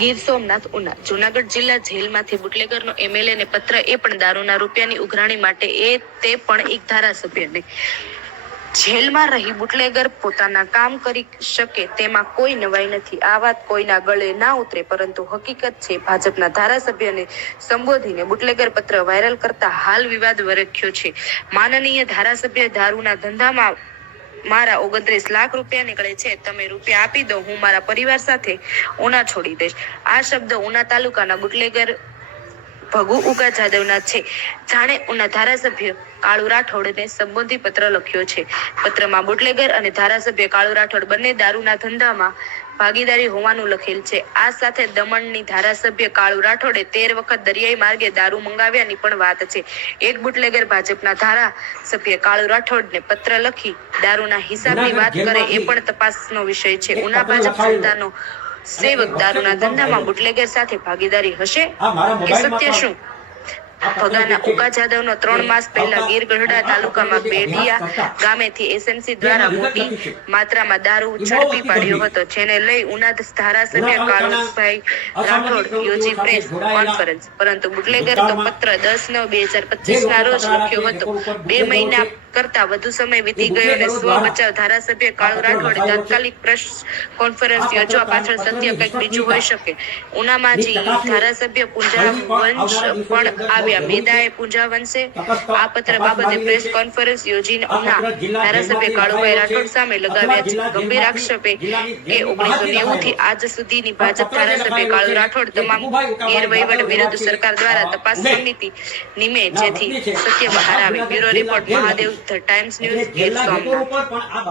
ગીર સોમનાથ, ઉના. જુનાગઢ જિલ્લા જેલમાંથી બુટલેગરનો એમએલએ ને પત્ર એ પણ દારૂના રૂપિયાની ઉઘરાણી માટે એ તે પણ એક ધારાસભ્યને. જેલમાં રહી બુટલેગર પોતાના કામ કરી શકે તેમાં કોઈ નવાઈ નથી. આ વાત કોઈના ગળે ના ઉતરે, પરંતુ હકીકત છે, ભાજપના ધારાસભ્યને સંબોધીને બુટલેગર પત્ર વાયરલ કરતા હાલ વિવાદ વરખ્યો છે. માનનીય ધારાસભ્ય દારૂના ધંધામાં મારા ઓગણત્રીસ લાખ રૂપિયા નીકળે છે, તમે રૂપિયા આપી દો, હું મારા પરિવાર સાથે ઉના છોડી દઈશ. આ શબ્દ ઉના તાલુકાના બુટલેગર ભગુ ઉગા જાદવના છે. જાણે ઉના ધારાસભ્ય કાળુ રાઠોડને સંબોધી પત્ર લખ્યો છે. પત્રમાં બુટલેગર અને ધારાસભ્ય કાળુ રાઠોડ બંને દારૂના ધંધામાં ભાગીદારી હોવાનું લખેલ છે. આ સાથે દમણની ધારાસભ્ય કાળુ રાઠોડે તેર વખત દરિયાઈ માર્ગે દારૂ મંગાવ્યાની પણ વાત છે. એક બુટલેગર ભાજપના ધારાસભ્ય કાળુ રાઠોડને પત્ર લખી દારૂના હિસાબની વાત કરે એ પણ તપાસનો વિષય છે. ઉના ભાજપ જનતાનો સેવક દારૂના ધંધામાં બુટલેગર સાથે ભાગીદારી હશે કે સત્ય શું? આ પત્ર ભગાના છે. ઉકા જાદવનો ત્રણ માસ પહેલા ગીર ગઢડા તાલુકામાં બેડિયા ગામેથી એસએમસી દ્વારા મોટી માત્રામાં દારૂ ઝડપી પાડ્યો હતો જેને લઈ ઉના ધારાસભ્ય કાળુભાઈ રાઠોડ યોજી પ્રેસ કોન્ફરન્સ. પરંતુ બુટલેગર તો પત્ર દસ નવ બે હજાર પચીસ ના રોજ લખ્યો હતો. બે મહિના કરતા વધુ સમય વીતી ગયો અને સ્વ બચાવ ધારાસભ્ય કાળુ રાઠોડે તાત્કાલિક પ્રેસ કોન્ફરન્સ યોજવા પાછળ સત્ય કંઈક બીજું હોઈ શકે. ઉનામાંથી ધારાસભ્ય પૂંજા વંશ પણ આવ્યા. મેદાએ પૂંજા વંશે. આ પત્ર બાબતે પ્રેસ કોન્ફરન્સ યોજીને ઉના ધારાસભ્ય કાળુભાઈ રાઠોડ સામે લગાવ્યા છે. ગંભીર આક્ષેપે કે ઓગણીસો નેવું થી આજ સુધીની ભાજપ ધારાસભ્ય કાળુ રાઠોડ તમામ ગેરવહીવટ વિરુદ્ધ સરકાર દ્વારા તપાસ સમિતિ નિમે જેથી સત્ય બહાર આવે. Bureau report Mahadev the Times News Gir Somnath